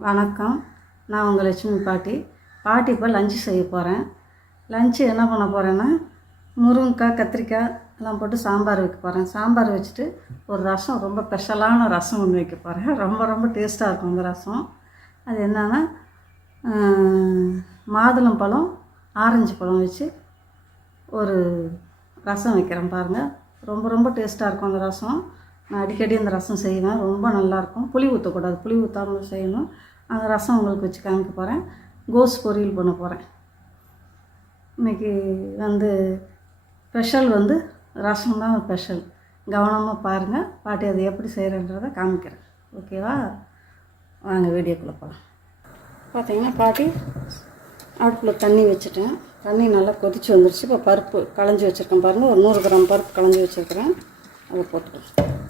வணக்கம். நான் உங்கள் லட்சுமி பாட்டி. பாட்டி இப்போ லஞ்சு செய்ய போகிறேன் லஞ்சு என்ன பண்ண போகிறேன்னா முருங்கைக்காய் கத்திரிக்காய் எல்லாம் போட்டு சாம்பார் வைக்க போகிறேன் சாம்பார் வச்சுட்டு ஒரு ரசம் ரொம்ப ஸ்பெஷலான ரசம் ஒன்று வைக்க போகிறேன் ரொம்ப ரொம்ப டேஸ்ட்டாக இருக்கும் அந்த ரசம். அது என்னென்னா மாதுளம் பழம் ஆரஞ்சு பழம் வச்சு ஒரு ரசம் வைக்கிறேன் பாருங்கள் ரொம்ப ரொம்ப டேஸ்ட்டாக இருக்கும் அந்த ரசம். நான் அடிக்கடி அந்த ரசம் செய்வேன். ரொம்ப நல்லாயிருக்கும். புளி ஊற்றக்கூடாது புளி ஊற்றாமல் செய்யணும். அந்த ரசம் உங்களுக்கு வச்சு காமிக்க போகிறேன் கோஸ் பொரியல் பண்ண போகிறேன் இன்றைக்கி வந்து ஸ்பெஷல் வந்து ரசம் தான் ஸ்பெஷல். கவனமாக பாருங்கள் பாட்டி அதை எப்படி செய்கிறேன்றதை காமிக்கிறேன். ஓகேவா? வாங்க வீடியோக்குள்ளே போகலாம் பார்த்தீங்கன்னா பாட்டி அடுப்பில் தண்ணி வச்சுட்டேன். தண்ணி நல்லா கொதிச்சு வந்துருச்சு. இப்போ பருப்பு களைஞ்சி வச்சுருக்கேன் பாருங்கள் ஒரு நூறு கிராம் பருப்பு களைஞ்சி வச்சுருக்கிறேன். அதை போட்டுக்கலாம்.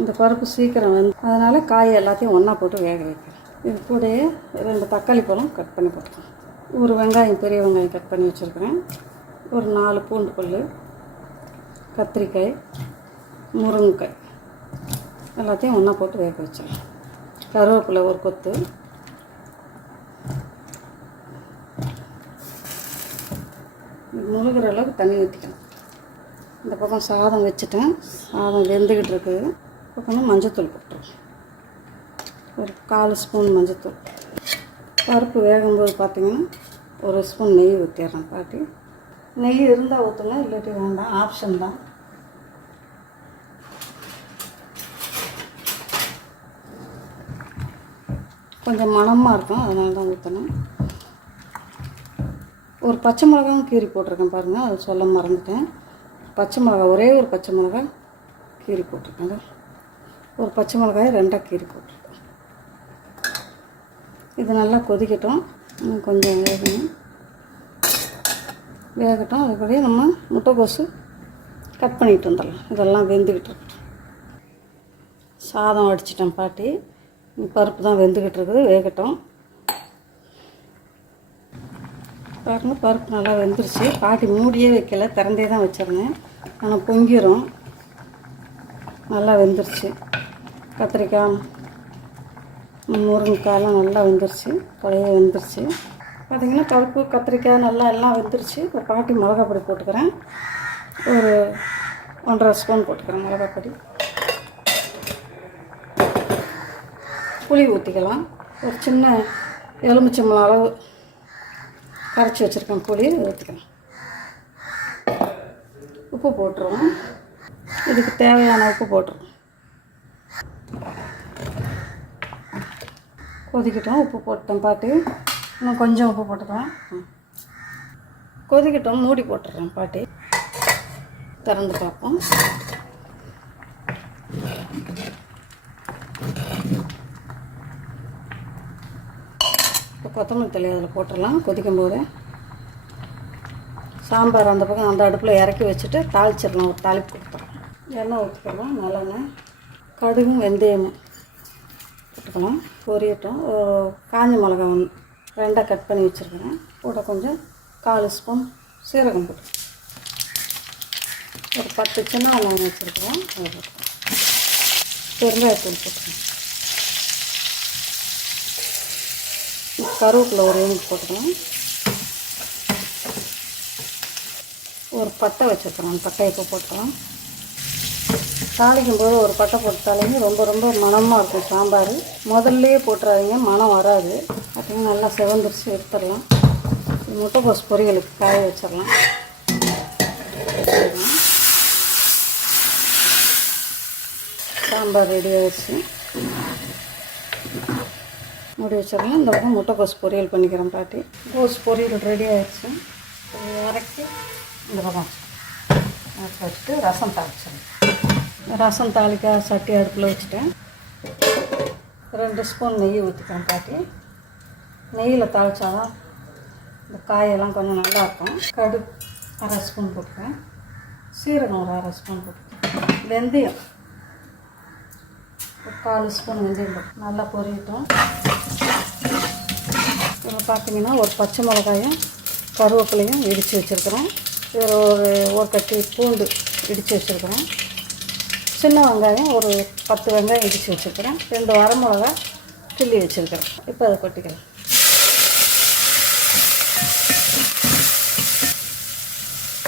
இந்த பருப்பு சீக்கிரம் வந்து அதனால் காய் எல்லாத்தையும் ஒன்றா போட்டு வேக வைக்கிறேன். இது கூடயே ரெண்டு தக்காளி பழம் கட் பண்ணி போட்டுக்கலாம். ஒரு வெங்காயம் பெரிய வெங்காயம் கட் பண்ணி வச்சுருக்கிறேன். ஒரு நாலு பூண்டு பல் கத்திரிக்காய் முருங்கைக்காய் எல்லாத்தையும் ஒன்றா போட்டு வேக வச்சிடலாம். கருவேப்பிலை ஒரு கொத்து. முழுகிற அளவுக்கு தண்ணி ஊற்றிக்கலாம் இந்த பக்கம் சாதம் வச்சுட்டேன். சாதம் வெந்துக்கிட்டு இருக்குது. இப்போ கொஞ்சம் மஞ்சத்தூள் போட்டுருவோம் ஒரு கால் ஸ்பூன் மஞ்சத்தூள். பருப்பு வேகும்போது பார்த்திங்கன்னா ஒரு ஸ்பூன் நெய் ஊற்றிடுறேன் பாட்டி. நெய் இருந்தால் ஊற்றுங்க இல்லாட்டி வேண்டாம் ஆப்ஷன் தான். கொஞ்சம் மணமாக இருக்கும் அதனால தான் ஊற்றணும் ஒரு பச்சை மிளகாவும் கீரி போட்டிருக்கேன் பாருங்கள் அது சொல்ல மறந்துட்டேன். பச்சை மிளகா ஒரே ஒரு பச்சை மிளகா கீரி போட்டிருக்கேன். ஒரு பச்சை மிளகாயை ரெண்டாக கீறி போட்டிருக்கேன் இது நல்லா கொதிக்கட்டும். இன்னும் கொஞ்சம் வேகணும். வேகட்டும். அதுக்கூடயே நம்ம முட்டைக்கோசு கட் பண்ணிட்டு வந்துடலாம். இதெல்லாம் வெந்துக்கிட்டு இருக்கட்டும் சாதம் அடிச்சிட்டேன் பாட்டி. பருப்பு தான் வெந்துக்கிட்டு இருக்குது. வேகட்டும். பாருங்க பருப்பு நல்லா வெந்துருச்சு. பாட்டி மூடியே வைக்கல. திறந்தே தான் வச்சுருந்தேன். ஆனால் பொங்கிரும். நல்லா வெந்துருச்சு. கத்திரிக்காய் முருங்கைக்காயெல்லாம் நல்லா வெந்துருச்சு. பழைய வெந்துருச்சு. பார்த்திங்கன்னா பருப்பு கத்திரிக்காய் நல்லா எல்லாம் வெந்துருச்சு. இப்போ பாட்டி மிளகாப்பொடி பொடி போட்டுக்கிறேன். ஒரு ஒன்றரை ஸ்பூன் போட்டுக்கிறேன் மிளகாப்பொடி. புளி ஊற்றிக்கலாம் ஒரு சின்ன எலுமிச்சம்பழம் அளவு கரைச்சி வச்சுருக்கேன் புளி ஊற்றிக்கலாம் உப்பு போட்டுருவோம். இதுக்கு தேவையான உப்பு போட்டுருவோம். கொதிக்கட்டும் உப்பு போட்டேன் பாட்டி. இன்னும் கொஞ்சம் உப்பு போட்டுக்கலாம். கொதிக்கட்டும் மூடி போட்டுடுறேன் பாட்டி. திறந்து பார்ப்போம். இப்போ கொத்தமல்லி தலை அதில் போட்டுடலாம் கொதிக்கும் போது சாம்பார் அந்த பக்கம் அந்த அடுப்பில் இறக்கி வச்சுட்டு தாளிச்சிடலாம் ஒரு தாளிப்பு கொடுத்துறோம் எண்ணெய் ஊற்றிக்கலாம் நல்லெண்ணெய். கடுகும் வெந்தயமும். வச்சுருக்கணும். பொரியட்டும். காஞ்ச மிளகா ஒன்று ரெண்டாக கட் பண்ணி வச்சுருக்கிறேன். கூட கொஞ்சம் கால் ஸ்பூன் சீரகம் போட்டு. ஒரு பத்து சின்ன வெங்காயம் வச்சுருக்கிறோம் அதை போட்டுக்கலாம் பெருங்காயத்தூள் போட்டுக்கணும். கருவேப்பிலை ஒரு யூனிட் போட்டுக்கலாம் ஒரு பட்டை வச்சுருக்கிறோம் பட்டை இப்போ போட்டுக்கலாம். தாளிக்கும் போது ஒரு பட்டை போட்டாலேங்க ரொம்ப ரொம்ப மணமாக இருக்கும் சாம்பார். முதல்லையே போட்டுறாதீங்க மணம் வராது. பார்த்தீங்கன்னா நல்லா செவந்துருச்சு எடுத்துடலாம். முட்டைக்கோஸ் பொரியலுக்கு காய வச்சிடலாம். சாம்பார் ரெடி ஆயிடுச்சு. மூடி வச்சிடலாம். இந்த பக்கம் முட்டைக்கோஸ் பொரியல் பண்ணிக்கிறேன் பாட்டி. கோஸ் பொரியல் ரெடி ஆயிடுச்சு. இறக்கி இந்த பக்கம் வச்சுட்டு ரசம் தாளிச்சிடலாம். ரசம் தாளிக்க சட்டி அடுப்பில் வச்சுட்டேன். ரெண்டு ஸ்பூன் நெய் ஊற்றிக்கிறேன் பாட்டி. நெய்யில் தாளித்தாதான் இந்த காயெல்லாம் கொஞ்சம் நல்லாயிருக்கும். கடு அரை ஸ்பூன் போட்டுக்கிறேன் சீரகம் ஒரு அரை ஸ்பூன் போட்டுக்கிறேன் வெந்தயம் ஒரு கால் ஸ்பூன் வெந்தயம் போட்டு நல்லா பொரியட்டும். இதில் பார்த்தீங்கன்னா ஒரு பச்சை மிளகாயும் கருவேப்பிலையும் இடித்து வச்சுருக்குறோம் இதில் ஒரு ஒரு கட்டி பூண்டு இடித்து வச்சுருக்குறேன். சின்ன வெங்காயம் ஒரு பத்து வெங்காயம் இடித்து வச்சுருக்கிறேன் ரெண்டு வரமிளகா கிள்ளி வச்சுருக்கிறேன். இப்போ அதை கொட்டிக்கலாம்.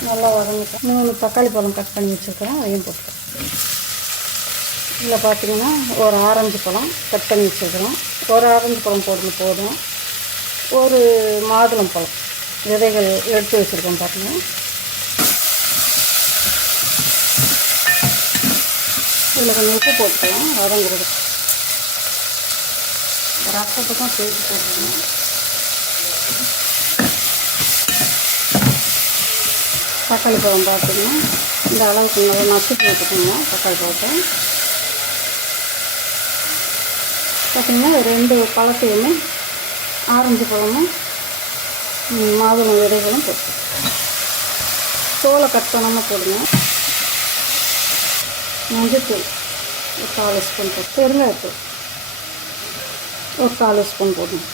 நல்லா வதங்கிட்டேன் மூணு தக்காளி பழம் கட் பண்ணி வச்சுருக்கிறேன். அதையும் போட்டுக்கிறேன் இதில் பார்த்தீங்கன்னா ஒரு ஆரஞ்சு பழம் கட் பண்ணி வச்சுருக்கிறோம். ஒரு ஆரஞ்சு பழம் போடுறது போதும். ஒரு மாதுளம் பழம் விதைகள் எடுத்து வச்சுருக்கோம் பார்த்தீங்கன்னா. இதில் கொஞ்சம் உப்பு போட்டுக்கலாம் வதங்குறது ரசத்துக்கும் சேர்த்து போட்டுக்கணும் தக்காளி பழம் பார்த்தீங்கன்னா இந்த அளவுக்கு நல்லா நசுக்கி விட்டுக்கோங்க தக்காளி பழத்தை. பார்த்தீங்கன்னா ரெண்டு பழத்தையுமே ஆரஞ்சு பழமும் மாதுளம் விதைகளும் போட்டு தோலை கட் பண்ணாமல் போடுங்க. மஞ்சத்தூள் ஒரு கால் ஸ்பூன் போட்டு பெருங்காயத்தூள் ஒரு கால் ஸ்பூன் போடணும்.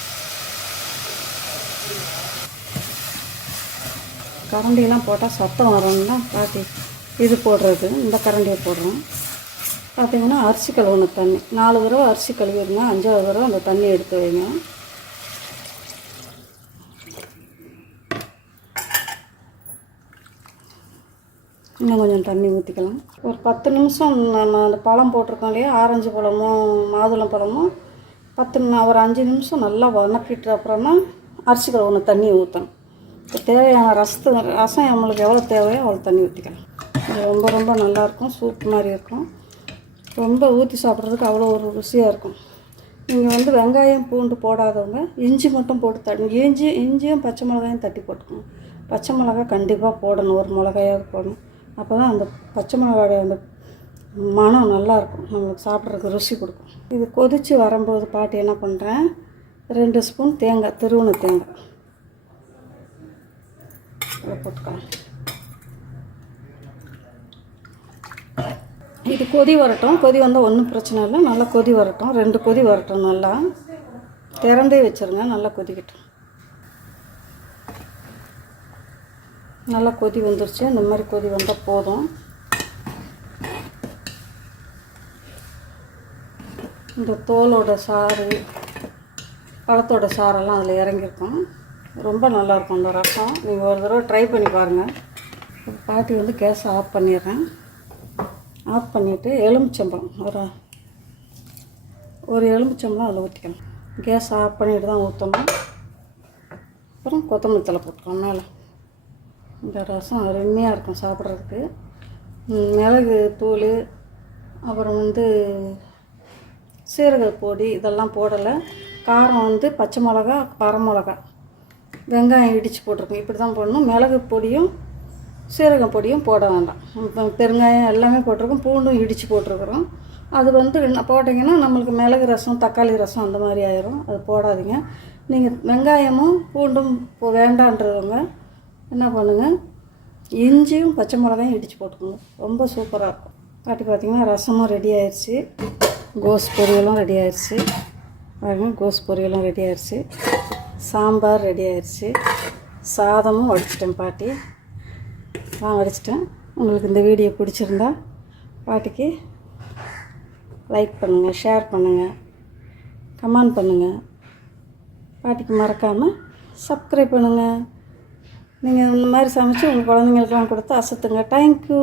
கரண்டியெலாம் போட்டால் சத்தம் வரும்னா பாட்டி இது போடுறது இந்த கரண்டியை போடுறோம். பார்த்தீங்கன்னா அரிசி கழுவுன தண்ணி. நாலு தடவை அரிசி கழுவிடுங்க அஞ்சாவது தடவை அந்த தண்ணி எடுத்து வைங்க. இன்னும் கொஞ்சம் தண்ணி ஊற்றிக்கலாம் ஒரு பத்து நிமிஷம் நம்ம அந்த பழம் போட்டிருக்கோம் இல்லையா? ஆரஞ்சு பழமும் மாதுளம் பழமும் பத்து ஒரு அஞ்சு நிமிஷம் நல்லா வணக்கிட்டு அப்புறமா அரிசி கழுவுன தண்ணி ஊற்றணும் இப்போ தேவையான ரசத்து ரசம் நம்மளுக்கு எவ்வளோ தேவையோ அவ்வளோ தண்ணி ஊற்றிக்கலாம் இது ரொம்ப ரொம்ப நல்லாயிருக்கும் சூப் மாதிரி இருக்கும். ரொம்ப ஊற்றி சாப்பிட்றதுக்கு அவ்வளோ ஒரு ருசியாக இருக்கும். நீங்கள் வந்து வெங்காயம் பூண்டு போடாதவங்க இஞ்சி மட்டும் போட்டு தட்டி இஞ்சி இஞ்சியும் பச்சை மிளகாயும் தட்டி போட்டுக்கணும் பச்சை மிளகாய் கண்டிப்பாக போடணும் ஒரு மிளகாயாவது போடணும். அப்போ தான் அந்த பச்சை மிளகாயோட அந்த மனம் நல்லாயிருக்கும். நம்மளுக்கு சாப்பிட்றதுக்கு ருசி கொடுக்கும். இது கொதித்து வரும்போது பாட்டி என்ன பண்ணுறேன் ரெண்டு ஸ்பூன் தேங்காய் திருவுண தேங்காய். போட்டுக்கலாம். இது கொதி வரட்டும். கொதி வந்தால் ஒன்றும் பிரச்சனை இல்லை. நல்லா கொதி வரட்டும். ரெண்டு கொதி வரட்டும் நல்லா. திறந்தே வச்சுருங்க. நல்லா கொதிக்கட்டும். நல்லா கொதி வந்துருச்சு. இந்த மாதிரி கொதி வந்தால் போதும். இந்த தோலோட சாறு பழத்தோட சாரெல்லாம் அதில் இறங்கியிருக்கும். ரொம்ப நல்லாயிருக்கும் இந்த ரசம். நீங்கள் ஒரு தடவை ட்ரை பண்ணி பாருங்கள் பாட்டி வந்து கேஸை ஆஃப் பண்ணிடுறேன். ஆஃப் பண்ணிவிட்டு எலுமிச்சம்பழம். ஒரு ஒரு எலுமிச்சம்பழம் அதில் ஊற்றிக்கணும் கேஸ் ஆஃப் பண்ணிவிட்டு தான் ஊற்றணும் அப்புறம் கொத்தமல்லி தலை போட்டுக்கலாம் மேலே. இந்த ரசம் அருமையாக இருக்கும் சாப்பிட்றதுக்கு. மிளகு தூள் அப்புறம் வந்து சீரக பொடி இதெல்லாம் போடலை. காரம் வந்து பச்சை மிளகா பரமிளகா வெங்காயம் இடித்து போட்டிருக்கோம். இப்படி தான் போடணும். மிளகு பொடியும் சீரகம் பொடியும் போட வேண்டாம். பெருங்காயம் எல்லாமே போட்டிருக்கோம். பூண்டும் இடித்து போட்டிருக்கிறோம். அது வந்து என்ன போட்டிங்கன்னா நம்மளுக்கு மிளகு ரசம் தக்காளி ரசம் அந்த மாதிரி ஆயிரும். அது போடாதீங்க. நீங்கள் வெங்காயமும் பூண்டும் வேண்டான்றவங்க என்ன பண்ணுங்கள் இஞ்சியும் பச்சை மிளகாயும் இடித்து போட்டுக்கோங்க. ரொம்ப சூப்பராக இருக்கும். காட்டி பார்த்திங்கன்னா ரசமும் ரெடி ஆயிடுச்சு கோஸ் பொரியலும் ரெடி ஆயிடுச்சு பாருங்கள் கோஸ் பொரியலும் ரெடி ஆயிடுச்சு சாம்பார் ரெடி ஆயிடுச்சு சாதமும் வடிச்சிட்டேன் பாட்டி. நான் வடிச்சிட்டேன். உங்களுக்கு இந்த வீடியோ பிடிச்சிருந்தா பாட்டிக்கு லைக் பண்ணுங்கள் ஷேர் பண்ணுங்கள் கமெண்ட் பண்ணுங்கள் பாட்டிக்கு மறக்காமல் சப்ஸ்கிரைப் பண்ணுங்கள் நீங்கள் இந்த மாதிரி சமைச்சு உங்கள் குழந்தைங்களுக்கெல்லாம் கொடுத்து அசத்துங்க. தேங்க்யூ